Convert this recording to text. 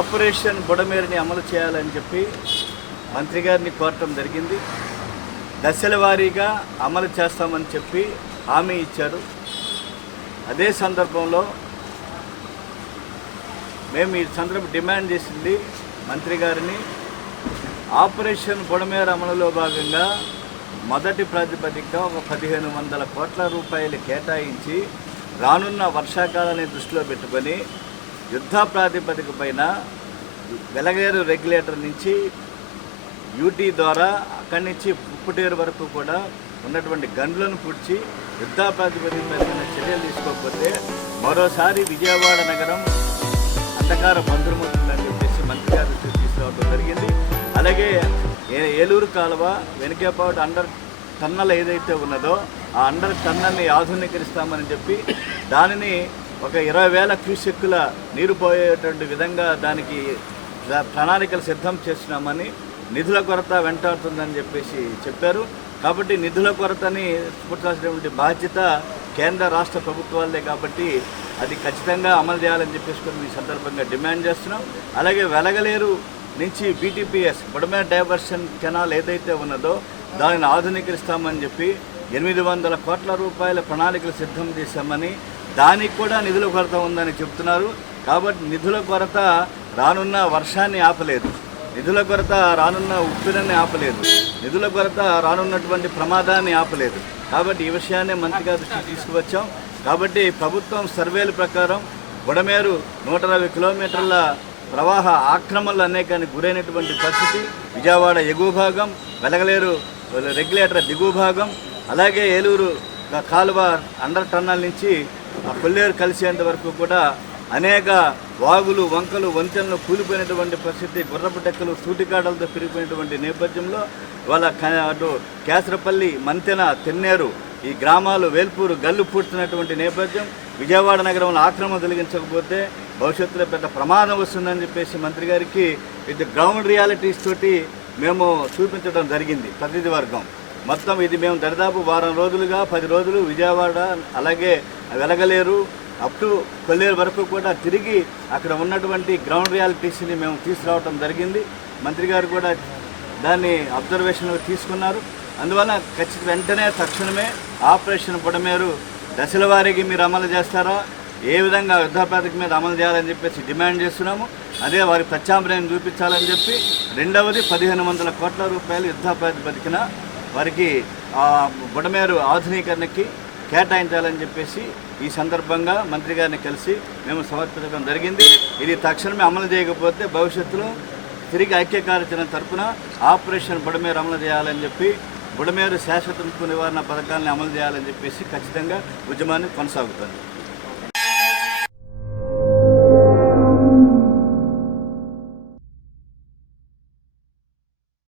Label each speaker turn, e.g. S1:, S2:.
S1: Operation బుడమేరుని అమలు చేయాలని చెప్పి మంత్రి గారిని కోరటం జరిగింది. దశల వారీగా అమలు చేస్తామని చెప్పి హామీ ఇచ్చారు. అదే సందర్భంలో మేము ఈ సందర్భం డిమాండ్ చేసింది మంత్రి గారిని. ఆపరేషన్ బుడమేర అమలులో భాగంగా మొదటి ప్రాతిపదిక ఒక పదిహేను వందల కోట్ల రూపాయలు కేటాయించి రానున్న వర్షాకాలాన్ని దృష్టిలో పెట్టుకొని యుద్ధ ప్రాతిపదిక పైన వెలగేరు రెగ్యులేటర్ నుంచి యూటీ ద్వారా అక్కడి నుంచి ఉప్పుటేరు వరకు కూడా ఉన్నటువంటి గండ్లను పూడ్చి యుద్ధ ప్రాతిపదిక పైన చర్యలు తీసుకోకపోతే మరోసారి విజయవాడ నగరం అంధకార బంధుమవుతుందని చెప్పేసి మంత్రి గారు దృష్టికి తీసుకురావడం జరిగింది. అలాగే ఏలూరు కాలువ వెనుకేపాటు అండర్ టన్నల్ ఏదైతే ఉన్నదో ఆ అండర్ టన్నల్ని ఆధునీకరిస్తామని చెప్పి దానిని ఒక ఇరవై వేల క్యూసెక్కుల నీరు పోయేటువంటి విధంగా దానికి ప్రణాళికలు సిద్ధం చేస్తున్నామని నిధుల కొరత వెంటాడుతుందని చెప్పేసి చెప్పారు. కాబట్టి నిధుల కొరతని పుట్టాల్సినటువంటి బాధ్యత కేంద్ర రాష్ట్ర ప్రభుత్వాలే కాబట్టి అది ఖచ్చితంగా అమలు చేయాలని చెప్పేసి కూడా ఈ సందర్భంగా డిమాండ్ చేస్తున్నాం. అలాగే వెలగలేరు నుంచి బీటీపీఎస్ బుడమే డైవర్షన్ కెనాల్ ఏదైతే ఉన్నదో దానిని ఆధునీకరిస్తామని చెప్పి ఎనిమిది వందల కోట్ల రూపాయల ప్రణాళికలు సిద్ధం చేశామని దానికి కూడా నిధుల కొరత ఉందని చెప్తున్నారు. కాబట్టి నిధుల కొరత రానున్న వర్షాన్ని ఆపలేదు. నిధుల కొరత రానున్న ఉప్పినని ఆపలేదు. నిధుల కొరత రానున్నటువంటి ప్రమాదాన్ని ఆపలేదు. కాబట్టి ఈ విషయాన్ని మంత్రిగా దృష్టికి తీసుకువచ్చాం. కాబట్టి ప్రభుత్వం సర్వేల ప్రకారం బుడమేరు నూట అరవై కిలోమీటర్ల ప్రవాహ ఆక్రమణలు అనేకానికి గురైనటువంటి పరిస్థితి. విజయవాడ ఎగువ భాగం వెలగలేరు రెగ్యులేటర్ దిగువ భాగం అలాగే ఏలూరు కాలువ అండర్ టన్నల్ నుంచి ఆ కొల్లేరు కలిసేంత వరకు కూడా అనేక వాగులు వంకలు వంతెనలు కూలిపోయినటువంటి పరిస్థితి గుర్రపు డెక్కలు సూటికాడలతో పెరిగిపోయినటువంటి నేపథ్యంలో వాళ్ళ అటు కేసరపల్లి మంతెన తెన్నేరు ఈ గ్రామాలు వేల్పూరు గల్లు పూడ్చినటువంటి నేపథ్యం విజయవాడ నగరంలో ఆక్రమణ తొలగించకపోతే భవిష్యత్తులో పెద్ద ప్రమాదం వస్తుందని చెప్పేసి మంత్రి గారికి ఇది గ్రౌండ్ రియాలిటీస్ తోటి మేము చూపించడం జరిగింది ప్రతినిధి వర్గం. మొత్తం ఇది మేము దరిదాపు వారం రోజులుగా పది రోజులు విజయవాడ అలాగే వెలగలేరు అప్ టు కొల్లేరు వరకు కూడా తిరిగి అక్కడ ఉన్నటువంటి గ్రౌండ్ రియాలిటీస్ని మేము తీసుకురావడం జరిగింది. మంత్రి గారు కూడా దాన్ని అబ్జర్వేషన్లో తీసుకున్నారు. అందువల్ల ఖచ్చిత వెంటనే తక్షణమే ఆపరేషన్ పొడమేరు దశల వారీకి మీరు అమలు చేస్తారా ఏ విధంగా యుద్ధ ప్రాతిక మీద అమలు చేయాలని చెప్పేసి డిమాండ్ చేస్తున్నాము. అదే వారి ప్రత్యామ్నాయం చూపించాలని చెప్పి రెండవది పదిహేను వందల కోట్ల రూపాయలు యుద్ధ ప్రాతిపదికన వారికి ఆ బుడమేరు ఆధునీకరణకి కేటాయించాలని చెప్పేసి ఈ సందర్భంగా మంత్రి గారిని కలిసి మేము సమర్పించడం జరిగింది. ఇది తక్షణమే అమలు చేయకపోతే భవిష్యత్తులో తిరిగి ఐక్య కార్యాచరణ తరఫున ఆపరేషన్ బుడమేరు అమలు చేయాలని చెప్పి బుడమేరు శాశ్వత ముప్పు నివారణ పథకాలను అమలు చేయాలని చెప్పేసి ఖచ్చితంగా ఉద్యమాన్ని కొనసాగుతుంది.